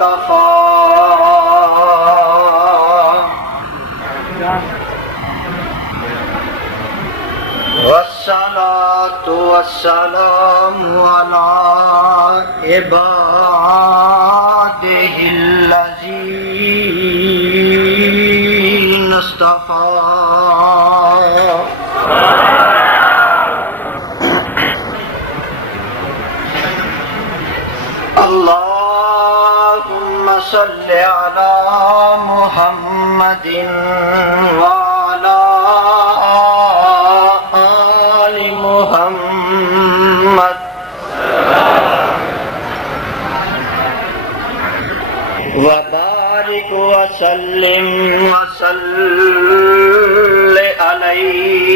وكفى والصلاة والسلام على عباده الذين اصطفى اللهم صل على محمد وعلى آل محمد وبارك وسلم وصل عليه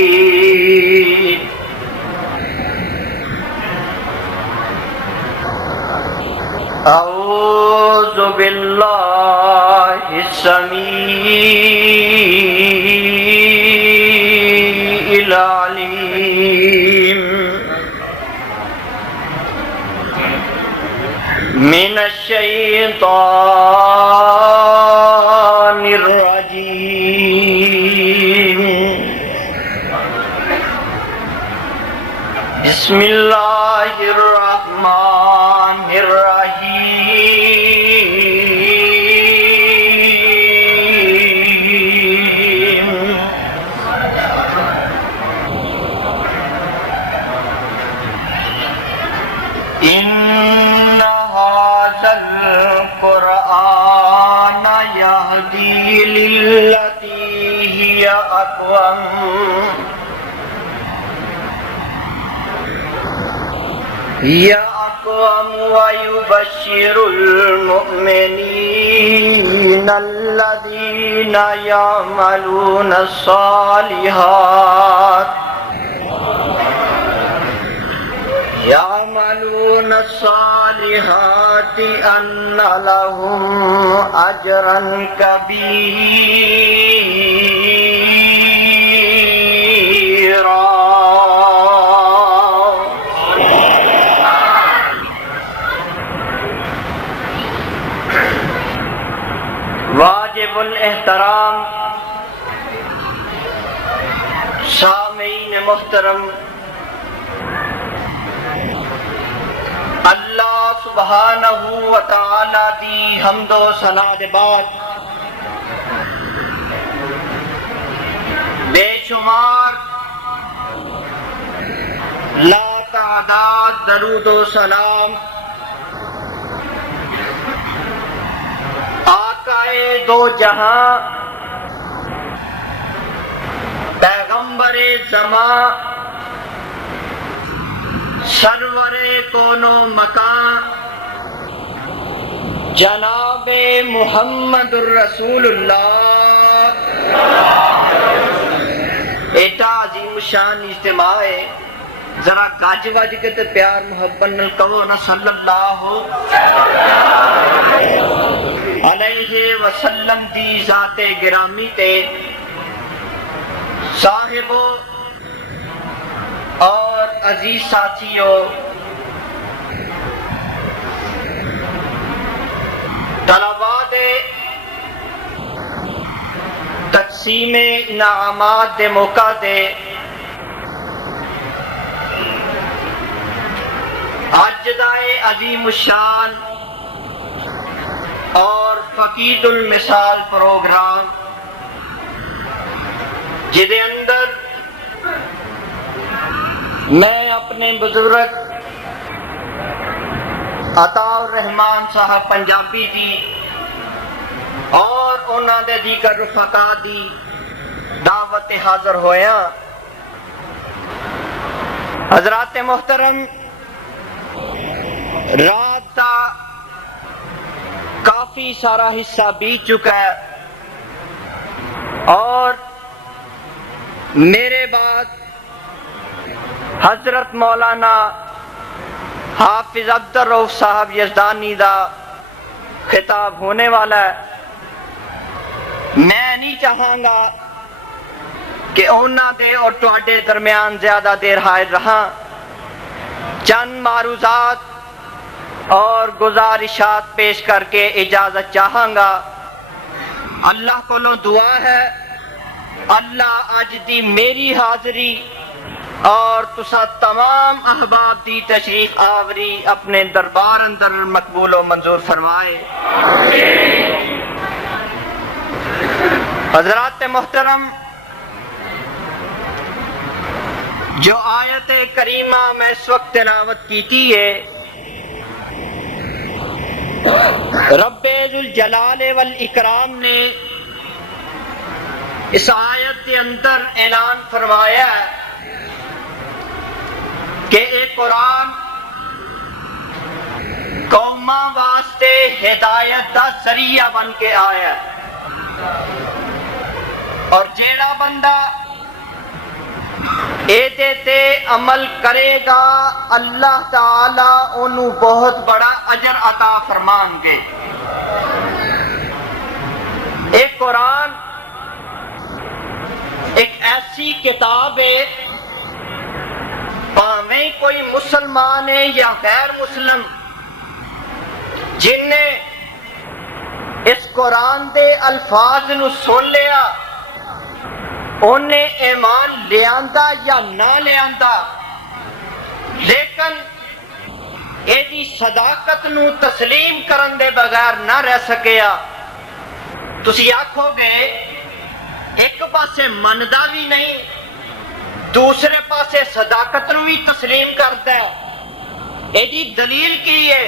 أعوذ بالله السميع العليم من الشيطان الرجيم بسم الله الرحمن الرحيم إن هذا القرآن يهدي للتي هي أقوم ويبشر المؤمنين الذين يعملون الصالحات أن لهم أجرا كبيرا واجب الاحترام سامعین محترم، اللہ سبحانہ و تعالی دی حمد و ثنا دے بعد بے شمار لا تعداد درود و سلام آقائے دو جہاں پیغمبر زمان سرور کون و مکان جناب محمد الرسول اللہ ایٹا عظیم شان اجتماع ہے، ذرا گاج واج کے تے پیار محبت نل کہو نا صلی اللہ علیہ وسلم دی ذات گرامی تے صاحبو اور عزیز ساتھیو، طلباء دے تقسیم انعامات دے موقع دے اج دا عظیم الشان اور فقید المثال پروگرام جدے اندر میں اپنے بزرگ عطا الرحمان صاحب پنجابی دی اور انہاں دے دیگر رفقا دی دعوت حاضر ہویا۔ حضرات محترم، رات کا کافی سارا حصہ بیت چکا ہے اور میرے بعد حضرت مولانا حافظ عبدالرؤف صاحب یزدانی دا خطاب ہونے والا ہے۔ میں نہیں چاہاں گا کہ اونا دے اور تواڈے درمیان زیادہ دیر حائر رہا، چند معروضات اور گزارشات پیش کر کے اجازت چاہاں گا۔ اللہ کولوں دعا ہے اللہ اج دی میری حاضری اور تسا تمام احباب دی تشریف آوری اپنے دربار اندر مقبول و منظور فرمائے۔ حضرات محترم، جو آیت کریمہ میں اس وقت تلاوت کیتی ہے، رب ذوالجلال والاکرام نے اس آیت کے اندر اعلان فرمایا ہے کہ اے قرآن قوماں واسطے ہدایت دا ذریعہ بن کے آیا ہے، اور جیڑا بندہ ایدے تے عمل کرے گا اللہ تعالیٰ انہوں بہت بڑا اجر عطا فرمان گے۔ ایک قرآن ایک ایسی کتاب ہے، پاویں کوئی مسلمان ہے یا غیر مسلم، جن نے اس قرآن دے الفاظ نو سن لیا انہیں ایمان لے آندا یا نہ لے آندا، لیکن ایدی صداقت نو تسلیم کرن دے بغیر نہ رہ سکیا۔ تسی آکھو گے ایک پاسے مندا بھی نہیں، دوسرے پاسے صداقت نو بھی تسلیم کرتا ہے، ایدی دلیل کی ہے؟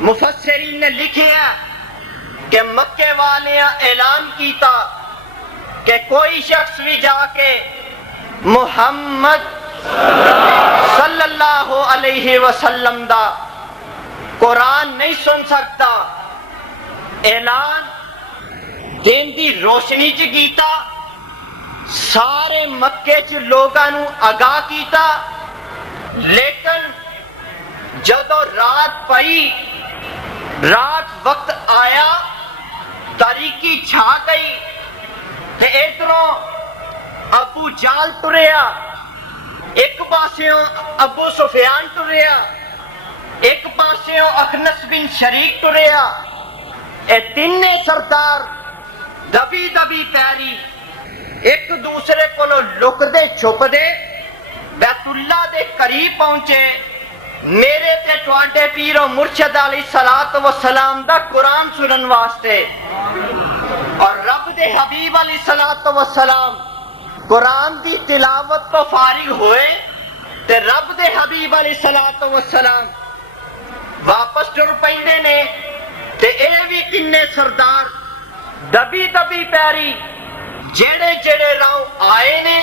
مفسرین نے لکھے ہے کہ مکے والیاں اعلان کیتا کہ کوئی شخص بھی جا کے محمد صلی اللہ علیہ وسلم دا قرآن نہیں سن سکتا۔ اعلان دین دی روشنی چ کیتا، سارے مکے چ لوگاں نو آگاہ کیتا، لیکن جدو رات پئی، رات وقت آیا، تاریکی چھا گئی، تے ادھروں ابو جال ٹریا، ایک پاسیوں ابو سفیان ٹریا، ایک پاسیوں اخنس بن شریک ٹریا، اے تینے سردار دبی دبی پیری ایک دوسرے کو لک دے چھپ دے بیت اللہ دے قریب پہنچے، میرے تے تواڈے پیر و مرشد علیہ الصلوۃ والسلام دا قرآن سنن واسطے، اور رب دے حبیب علیہ الصلوۃ والسلام قرآن دی تلاوت تو فارغ ہوئے تے رب دے حبیب علیہ الصلوۃ والسلام واپس ٹر پیندے نے، تے اے بھی تینے سردار دبی دبی پیری جیڑے جیڑے راہ آئے نے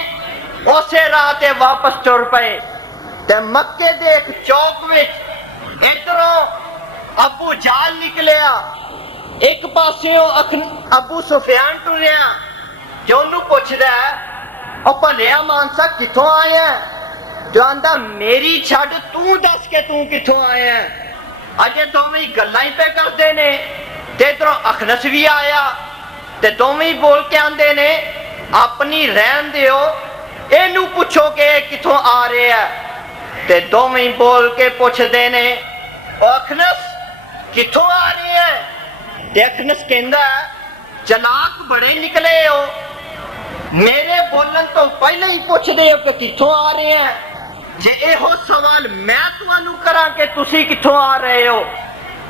اسے راہ تے واپس ٹر پئے، تے مکے دے ایک چوک وچ ادھروں ابو جال نکلیا، ایک پاسیوں ابو سفیان ٹریا، جو انہوں پوچھدا ہے او بھلیا مانسا کتھوں آیا ہے؟ جو آندا میری چھڈ تو دس کے تو کتھوں آیا ہے؟ اجے دوویں گلاں ہی پہ کردے نے، تے ادھروں اخنس بھی آیا، تے دوویں بول کے آندے نے اپنی رہن دیو، اینو پوچھو کہ کتھوں آ رہے ہے، تے دوویں بول کے پوچھ دے نے او اخنس کتھوں آ رہے ہے؟ تے اخنس کہندا ہے چلاک بڑے نکلے ہو، میرے بولن تو پہلے ہی پوچھ دے ہو کہ کتھوں آ رہے ہیں، جے اے ہو سوال میں تانوں کراں کہ تسی کتھوں آ رہے ہو؟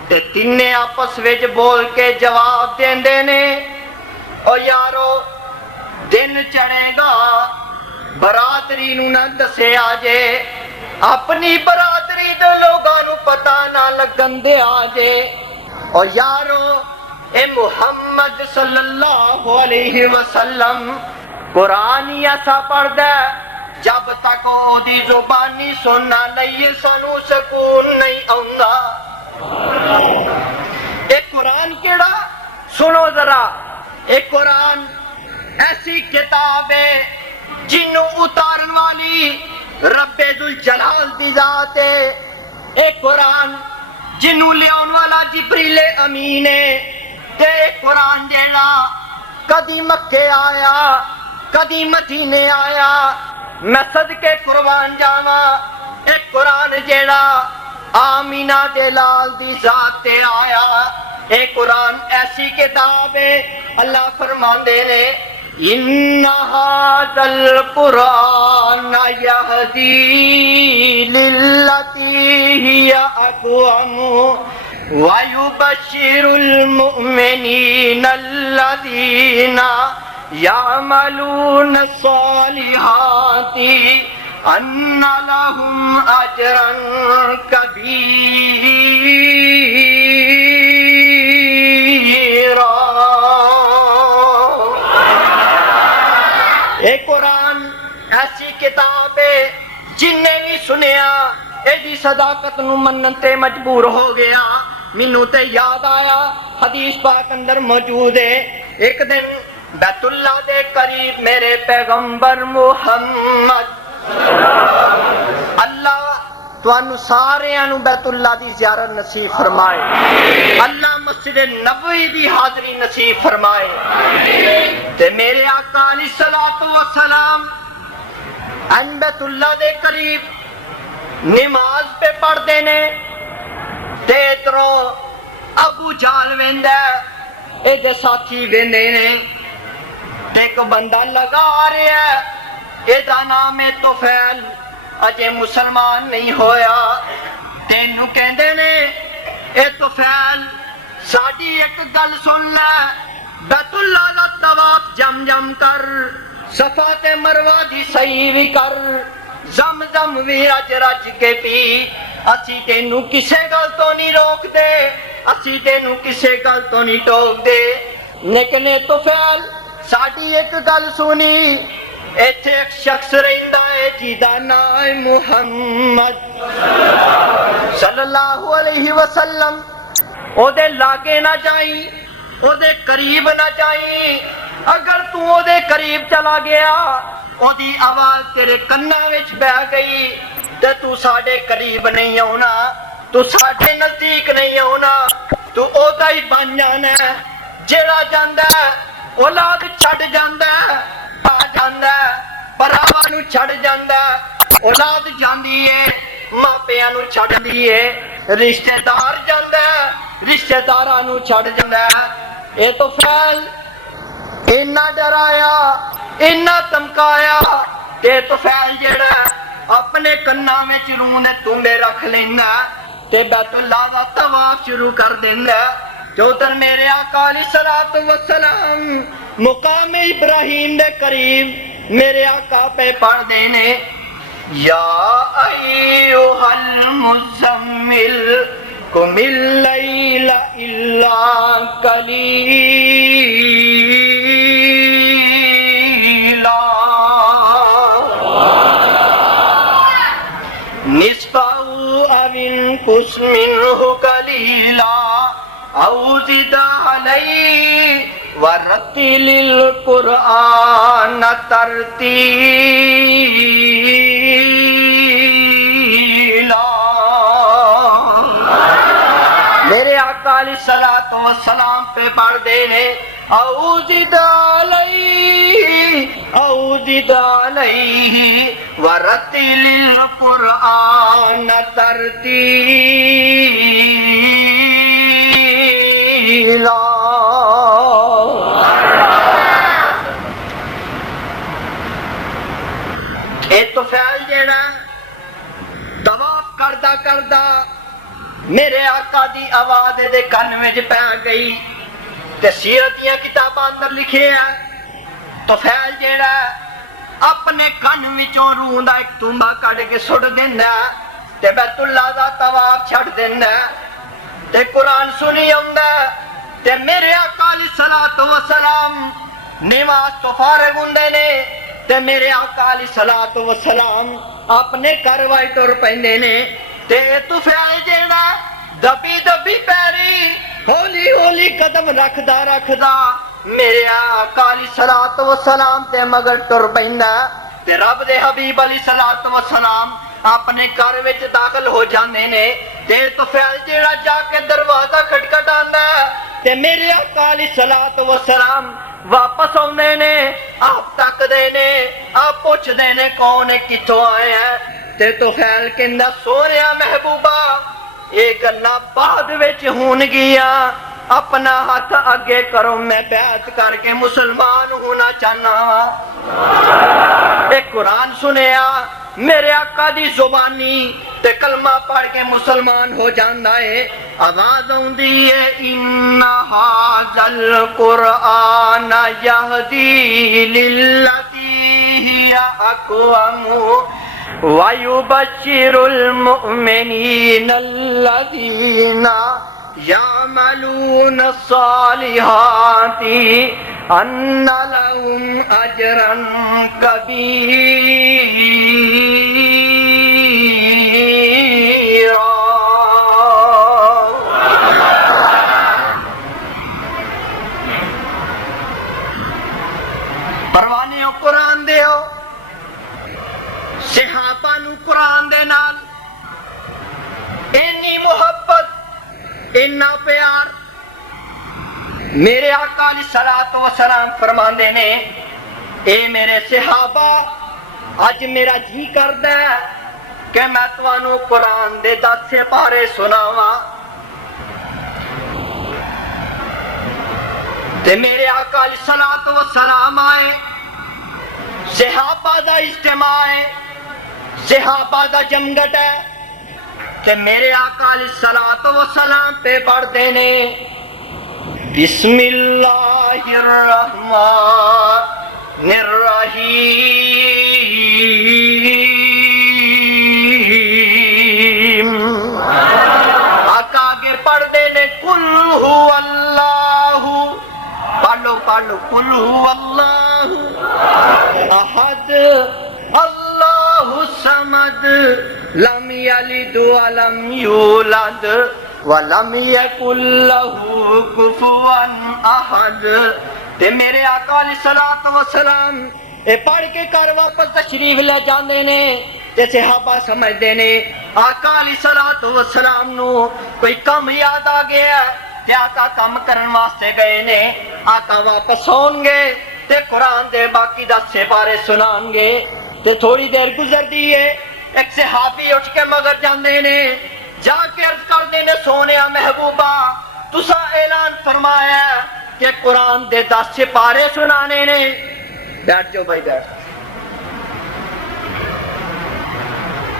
تے تینے آپس وچ بول کے جواب دیندے نے او یارو دن چڑھے گا برادری نو نہ دسے آجے، اپنی برادری دے لوگاں نو پتہ نہ لگن دے آجے، او یارو اے محمد صلی اللہ علیہ وسلم قرآن ہی ایسا پڑھدا ہے جب تک او دی زبانی سننا لئیے سانو سکون نہیں آندا۔ ایک قرآن کیڑا سنو ذرا، ایک قرآن ایسی کتاب ہے جنوں اتارن والی رب ذوالجلال دی ذات ہے، ایک قرآن جنوں لیاون والا جبریل امین ہے، تے ایک قرآن جیڑا کدی مکے آیا کدی مدینے آیا، میں صدقے قربان جاواں، ایک قرآن جیڑا آمین آمینہ دے لال دی ذات تے آیا. اے قرآن ایسی کتاب ہے اللہ فرماندے نے ان ھذا القرآن یہدی للتی ہی اقوم وَيُبَشِّرُ الْمُؤْمِنِينَ الَّذِينَ يَعْمَلُونَ الصَّالِحَاتِ أَنَّ لَهُمْ أَجْرًا كَبِيرًا. اے قرآن ایسی کتاب ہے جن نے بھی سنیا ایدی صداقت نو منن تے مجبور ہو گیا. مینوں تے یاد آیا حدیث پاک اندر موجود ہے ایک دن بیت اللہ دے قریب میرے پیغمبر محمد اللہ تانوں ساریاں نوں بیت اللہ دی زیارت نصیب فرمائے. اللہ مسجد نبوی دی حاضری نصیب فرمائے. تے میرے آقا علیہ الصلوۃ والسلام ان بیت اللہ دے قریب نماز پہ پڑھ دینے تے ادھروں ابو جہل ویندا اے دے ساتھی ویندے نے تے ایک بندہ لگا آ رہا ہے اے دا نام ہے طفیل اجے مسلمان نہیں ہویا. تینوں کہندے نے اے طفیل ساڈی ایک گل سن لے بیت اللہ دا طواف جم جم کر صفا تے مروہ دی صحیح بھی کر زمزم بھی رج رج کے پی. اسی تینوں کسے گل تو نہیں روک دے اسی تینوں کسے گل تو نہیں ٹوک دے. لیکن طفیل ساڈی ایک گل سنی ایتھے ایک شخص رہندا ہے جیدا نام محمد صلی اللہ علیہ وسلم. او دے لاگے نہ جائیں او دے قریب نہ جائیں. اگر تو او دے قریب چلا گیا او دی آواز تیرے کناں وچ بہ گئی تے تو ساڈے قریب نہیں آنا تو ساڈے نزدیک نہیں آنا تو او دا ہی بن جانا ہے. جیڑا جاندا ہے اولاد چھڈ جاندا ہے آ جاندا ہے پراواں نوں چھڈ جاندا ہے اولاد جاندی ہے ماپیاں نوں چھڈدی ہے رشتہ دار جاندا ہے رشتہ داراں نوں چھڈ جاندا ہے. اے تو فعل اینا ڈرایا اینا تمکایا کہ تو فعل جڑا اپنے کناں وچ رونے تمبے رکھ لیندا تے بیت اللہ دا طواف شروع کر دیندا. جو در میرے آقا علیہ الصلوۃ والسلام مقام ابراہیم دے قریب میرے آقا پہ پڑھ دینے یا ایھا المزمل قم اللیل الا قلیلا نصفہ او انقص منہ قلیلا او زد علیہ ورتل القرآن ترتیلا. میرے آقا علیہ الصلوۃ والسلام پہ پڑھ دینے او زد علیہ ورتل القرآن ترتیلا. اے تو فعل جیڑا طواف کردا کردا میرے آقا دی آواز دے کن وچ پہ گئی تے سیرت دیاں کتاباں اندر لکھے ہے تو فعل جیڑا اپنے کن وچوں روح دا ایک تنبا کڈ کے سٹ دیندا تے بیت اللہ دا طواف چھڈ دیندا تے قرآن سنی آندا تے میرے آقا علیہ الصلوۃ والسلام نماز تو فارغ ہوندے نے تے میرے آقا علیہ الصلوۃ والسلام اپنے گھر وائی ٹر پیندے نے تے تو فعل جیڑا دبی دبی پیری ہولی ہولی قدم رکھدا رکھدا میرے آقا علیہ الصلوۃ والسلام تے مگر ٹر پیندا تے رب دے حبیب علیہ الصلوۃ والسلام اپنے گھر وچ داخل ہو جاندے نے تے تو فعل جیڑا جا کے دروازہ کھٹکھٹاندا تے میرے آقا علیہ الصلوۃ والسلام واپس آندے نے آپ تک دے نے آپ پوچھ دے نے کون ہے کتھوں آئے ہیں تے تو خیال کہندا سونیا محبوبہ یہ گلاں بعد وچ ہون گیا اپنا ہاتھ اگے کرو میں بیعت کر کے مسلمان ہونا چاہنا ایک قرآن سنیا میرے آقا دی زبانی تے کلمہ پڑھ کے مسلمان ہو جاندا ہے آواز آوندی ہے ان ھذا القرآن یہدی للتی ہی اقوم وَيُبَشِّرُ الْمُؤْمِنِينَ الَّذِينَ يَعْمَلُونَ الصَّالِحَاتِ أَنَّ لَهُمْ أَجْرًا كَبِيرًا پروانے ہو قرآن دے ہو صحابہ نو قرآن دے نال اتنی محبت اتنا پیار میرے آقا علیہ الصلوۃ والسلام فرماندے نے اے میرے صحابہ اج میرا جی کردا ہے کہ میں تانوں قرآن دے 10 سپارے سناواں تے میرے آقا علیہ الصلوۃ والسلام آئے صحابہ دا اجتماع ہے صحابہ دا جمگٹ ہے کہ میرے آقا علیہ الصلوۃ والسلام پہ پڑھتے نے بسم اللہ الرحمن الرحیم آقا آگے پڑھتے نے قل هو اللہ پڑھ لو قل هو اللہ احد اللہ الصمد لم یلد ولم یولد ولم یکن لہ کفوا احد تے میرے آقا علیہ الصلوۃ والسلام اے پڑھ کے کر واپس تشریف لے جاندے نے تے صحابہ سمجھدے نے آقا علیہ الصلوۃ والسلام نو کوئی کم یاد آ گیا تے آقا کم کرن واسطے گئے نے آقا واپس ہون گے تے قرآن دے باقی 10 سپارے سنان گے تے تھوڑی دیر گزر دی ہے ایک صحابی اٹھ کے مگر جاندے نے جا کے عرض کردے نے سونیا محبوبہ تسا اعلان فرمایا کہ قرآن دے 10 سپارے سنانے نے بیٹھ جاؤ بھائی بیٹھ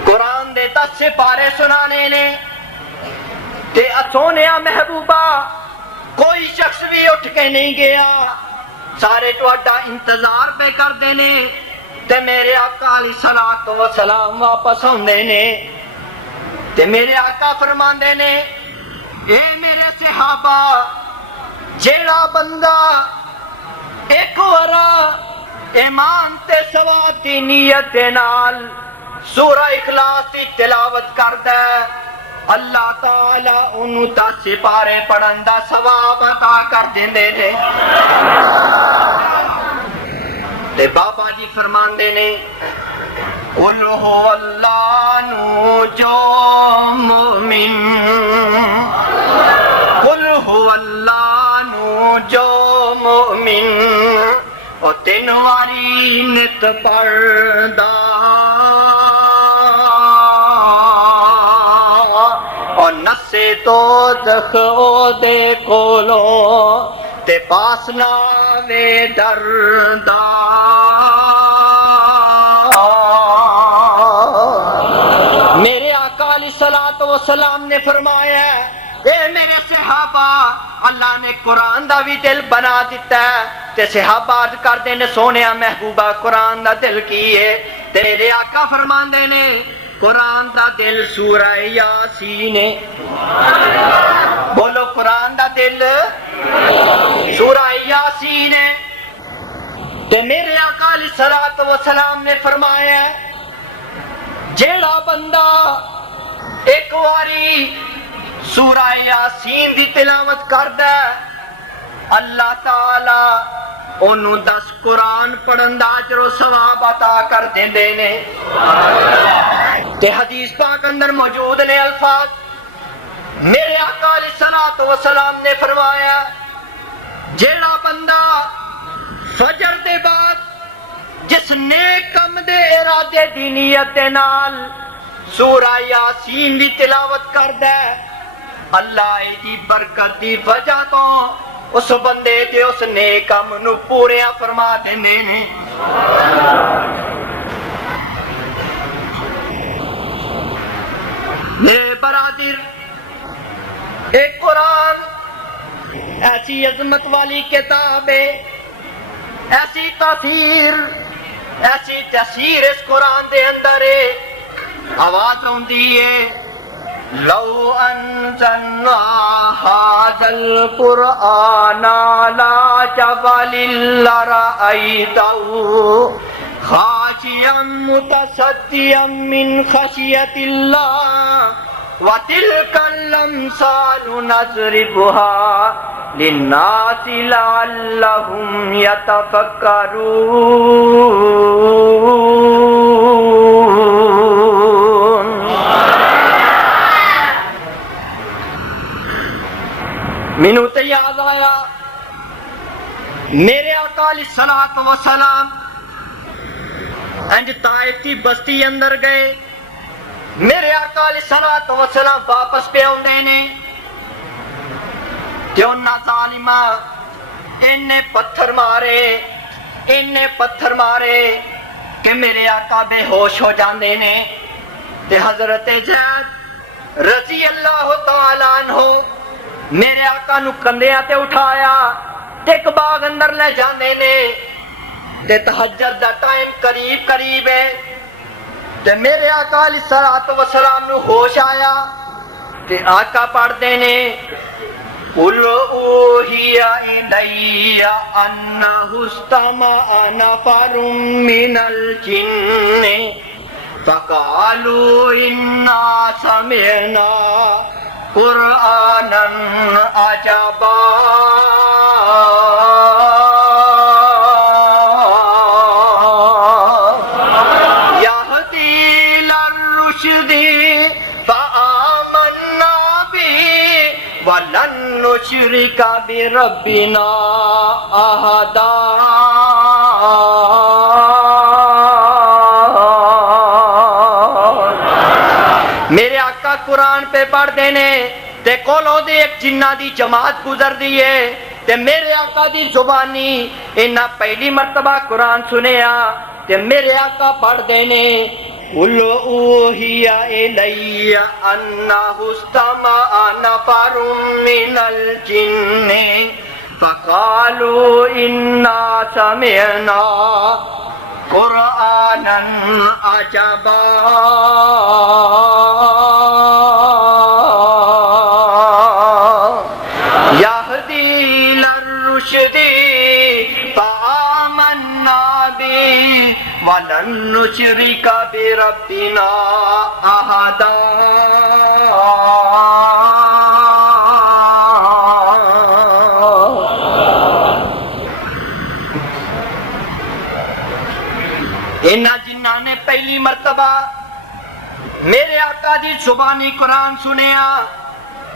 قرآن دے 10 سپارے سنانے نے تے سونیا محبوبہ کوئی شخص بھی اٹھ کے نہیں گیا سارے تہاڈا انتظار پہ کر دینے تے میرے آقا علیہ الصلوۃ والسلام واپس ہوندے نے تے میرے آقا فرماندے نے اے میرے صحابہ جیڑا بندہ ایک ورا ایمان تے ثواب دی نیت دے نال سورہ اخلاص دی تلاوت کردا ہے اللہ تعالی انہوں 10 سپارے پڑھن دا ثواب عطا کر دیندے نے تے بابا جی فرماندے نے قل هو اللہ نو جو مومن قل هو اللہ نو جو مومن او 3 واری نت پڑھدا او نسے تو دکھ او دے کولو تے پاس نہ وے ڈردا میرے آقا علیہ الصلوۃ والسلام نے فرمایا اے میرے صحابہ اللہ نے قرآن دا بھی دل بنا دیتا ہے تے صحابہ عرض کردے نے سونیا محبوبہ قرآن دا دل کی ہے تیرے آقا فرماندے نے قرآن دا دل سورہ یاسین بولو قرآن دا دل سورہ یاسین تے میرے آقا علیہ الصلوۃ والسلام نے فرمایا جیڑا بندہ ایک واری سورہ یاسین دی تلاوت کردا اللہ تعالی انہوں 10 قرآن پڑھن دا اجر و ثواب عطا کر دیندے نے تے حدیث پاک اندر موجود نے الفاظ میرے آقا علیہ الصلوۃ والسلام نے فرمایا جیڑا بندہ فجر دے بعد جس نیک کم دے ارادے دی نیت دے نال سورہ یاسین دی تلاوت کردا ہے، اللہ دی برکت دی وجہ تو اس بندے تے اس نیک کم نو پوریا فرما دیندے نے۔ میرے برادر، ایک قرآن ایسی عظمت والی کتاب ہے، ایسی تفسیر اس قرآن دے اندر ہے، آواز ہوندی ہے لو انزلنا هذا القرآن على جبل لرأيته خاشعا متصدعا من خشية الله وتلك الأمثال نضربها للناس لعلهم يتفكرون۔ مینوں تے یاد آیا میرے آقا علیہ الصلوۃ والسلام انج طائف کی بستی اندر گئے، میرے آقا علیہ الصلوۃ والسلام واپس پہ آندے نے تے انہاں ظالماں انہیں پتھر مارے کہ میرے آقا بے ہوش ہو جاندے نے، تے حضرت زید رضی اللہ تعالی عنہ میرے آقا نو کندھیاں تے اٹھایا تے ایک باغ اندر لے جاندے نے، تے تہجد دا ٹائم قریب ہے، تے میرے آقا علیہ الصلوۃ والسلام نو ہوش آیا تے آقا پڑھدے نے قُلْ أُوحِيَ إِلَيَّ أَنَّهُ اسْتَمَعَ نَفَرٌ مِّنَ الْجِنِّ فَقَالُوا إِنَّا سَمِعْنَا قُرْآنًا عَجَبًا يَهْدِي إِلَى الرُّشْدِ فَآمَنَّا بِهِ وَلَن نُّشْرِكَ بِرَبِّنَا أَحَدًا۔ میرے آقا قرآن پہ پڑھ دینے تے کولوں دے ایک جنہ دی جماعت گزر دیئے تے میرے آقا دی زبانی انہاں پہلی مرتبہ قرآن سنیا تے میرے آقا پڑھ دینے قُلْ أُوحِيَ إِلَيَّ أَنَّهُ اسْتَمَعَ نَفَرٌ مِّنَ الْجِنِّ فَقَالُوا إِنَّا سَمِعْنَا قُرْآنًا عَجَبًا يَهْدِي إِلَى الرُّشْدِ فَآمَنَّا بِهِ وَلَن نُّشْرِكَ بِرَبِّنَا أَحَدًا۔ انہاں جنہاں نے پہلی مرتبہ میرے آقا دی زبانی قرآن سنیا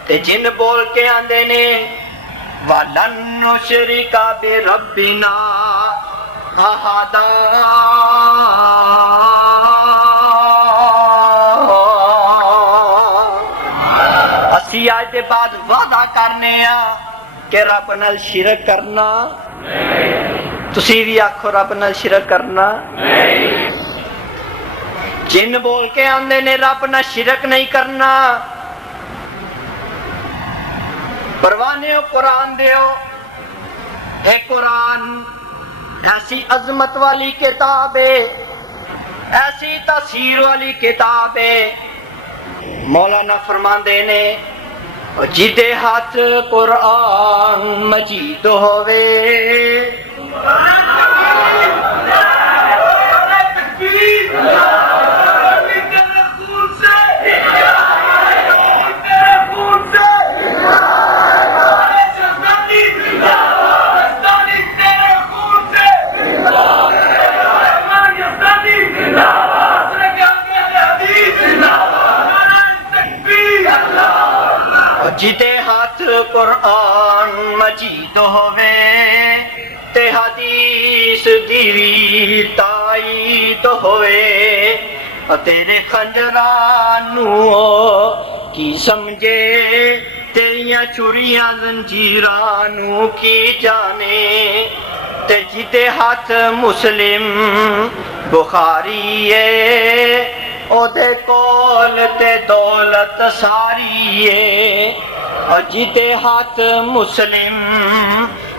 تے جن بول کے آندے نے وَلَن نُّشْرِكَ بِرَبِّنَا أَحَدًا۔ اسی آج دے بعد وعدہ کرنے کہ رب نال شرک کرنا تسی بھی آکھو رب نال شرک کرنا جن بول کے آندے نے رب نال شرک نہیں کرنا۔ پروانے قرآن دیو، اے قرآن ایسی عظمت والی کتاب ہے، ایسی تفسیر والی کتاب ہے، مولانا فرماندے نے جیدے ہاتھ قرآن مجید ہوئے جیتے ہاتھ قرآن مجید ہوئے تے حدیث دی تائید ہوئے تیرے خنجرانو کی سمجھے تیریاں چوریاں زنجیرانو کی جانے تے جیتے ہاتھ مسلم بخاری ہے او دے کول تے دولت ساری ہے اور جیتے ہاتھ مسلم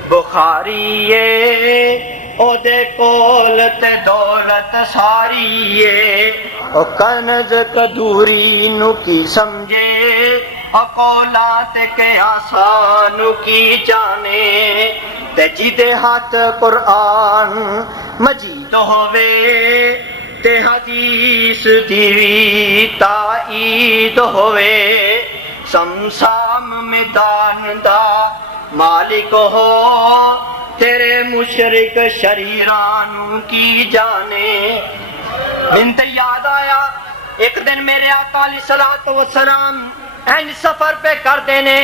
بخاری ہے او دے کول تے دولت ساری ہے او کنز کدوری نو کی سمجھے اقولات کے آسانو کی جانے تے جیدے ہاتھ قرآن مجید ہوئے تے حدیث دیوی تائید ہوئے سمسام میدان دا مالک ہو تیرے مشرک شریران کی جانے بنت یاد آیا ایک دن میرے آقا علیہ الصلوۃ والسلام این سفر پہ کر دینے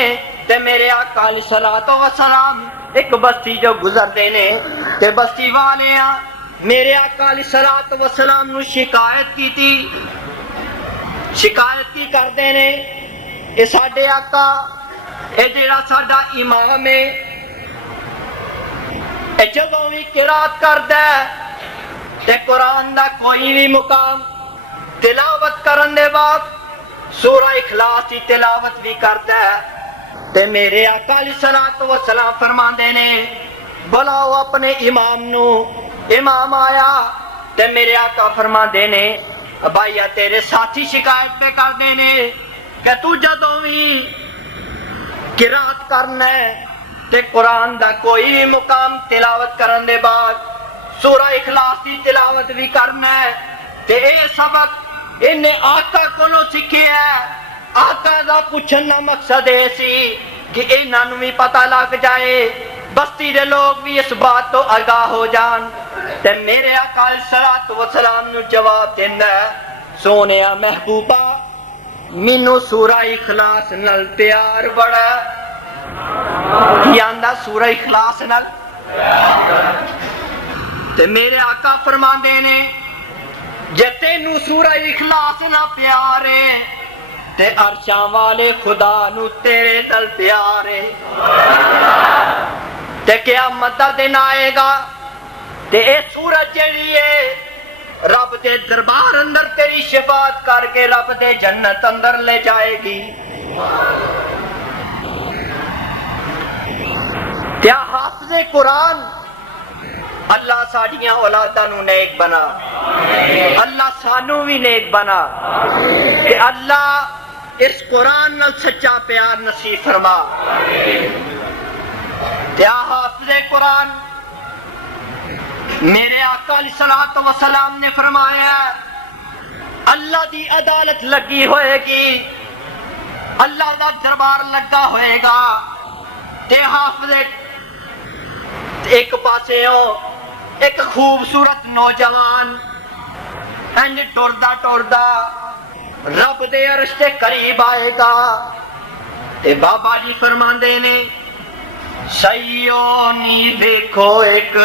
تے میرے آقا علیہ الصلوۃ والسلام ایک بستی جو گزر دینے تے بستی والے میرے آقا علیہ الصلوۃ والسلام نو شکایت کی تھی شکایت کی کر دینے اے ساڈے آقا اے جڑا ساڈا امام ہے اے جدوں وی قرات کردا ہے تے قرآن دا کوئی بھی مقام تلاوت کرن دے بعد سورہ اخلاص کی تلاوت بھی کرتا ہے تے میرے آقا علیہ الصلوۃ والسلام فرماندے نے بلاؤ اپنے امام نو امام آیا تے میرے آقا فرماندے نے بھائیا تیرے ساتھی شکایت پہ کر دینے کہ تو جدوں بھی قرات کرنا ہے تے قرآن دا کوئی بھی مقام تلاوت کرن دے بعد سورہ اخلاص کی تلاوت بھی کرنا ہے تے اے سبق انہیں آقا کولوں سکھیا ہے آقا دا پوچھن دا مقصد ہے سی کہ انہاں نوں بھی پتہ لگ جائے بستی دے لوگ بھی اس بات تو آگاہ ہو جان تے میرے آقا علیہ الصلوۃ والسلام نو جواب دیندا ہے سونیا محبوبہ مینوں سورہ اخلاص نال پیار بڑا کی آندا سورہ اخلاص نال تے میرے آقا فرماندے نے جے تینوں سورہ اخلاص نہ پیارے تے عرشاں والے خدا نو تیرے نال پیارے تے قیامت دا دن آئے گا تے اے سورج جڑی ہے رب دے دربار اندر تیری شفاعت کر کے رب دے جنت اندر لے جائے گی کیا حافظ قرآن اللہ ساڑیاں اولاداں نو نیک بنا اللہ سانو بھی نیک بنا کہ اللہ اس قرآن نال سچا پیار نصیب فرما کیا حافظ قرآن میرے آقا علیہ الصلوۃ والسلام نے فرمایا اللہ دی عدالت لگی ہوئے گی اللہ دا دربار لگا ہوئے گا تے حافظ ایک پاسے ہو ایک خوبصورت نوجوان انج ٹردا ٹردا رب دے عرش کے قریب آئے گا تے بابا جی فرماندے نے سیو نی دیکھو ایک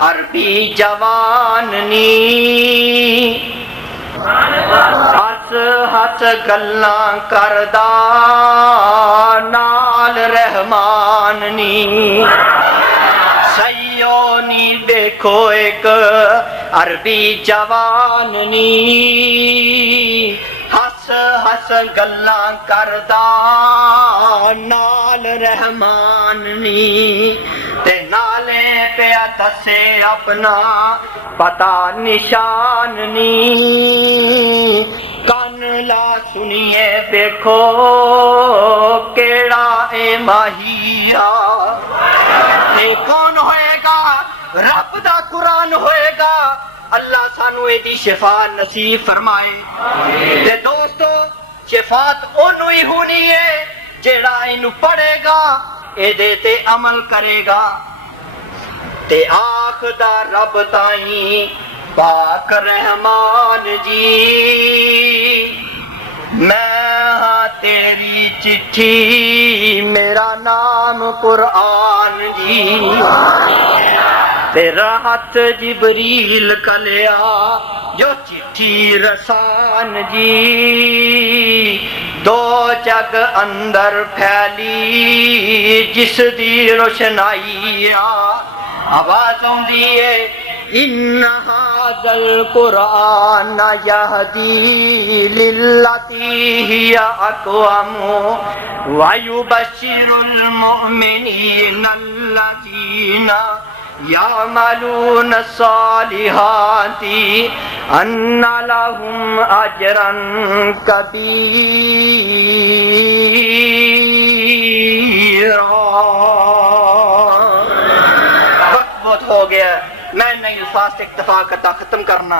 عربی جوان نی ہس ہس گلاں کردا نال رحمان نی سیو نی دیکھو ایک عربی جوان نی ہس ہس گلاں کردا نال رحمان نی تے نالے پیا دسے اپنا پتا نشان نی کان لا سنیے دیکھو کیڑا اے ماہیا اے کون ہوئے گا رب دا قرآن ہوئے گا اللہ سانو ایدی شفاعت نصیب فرمائے تے دوستو شفاعت اونوں ہی ہونی ہے جیڑا اینو پڑھے گا اے دے تے عمل کرے گا تے آخدا رب تائیں پاک رحمان جی میں ہاں تیری چٹھی میرا نام قرآن جی تیرا ہاتھ جبریل کا لیا جو چٹھی رسان جی، دو جگ اندر پھیلی جس دی روشنائی آوازوں دیے ان ھذا القرآن یہدی للتی ہی اقوم ویبشر المؤمنین الذین یعملون الصالحات ان لهم اجرا کبیرا۔ وقت بہت ہو گیا، میں نئی الفاظ سے اکتفا کرتا ختم کرنا۔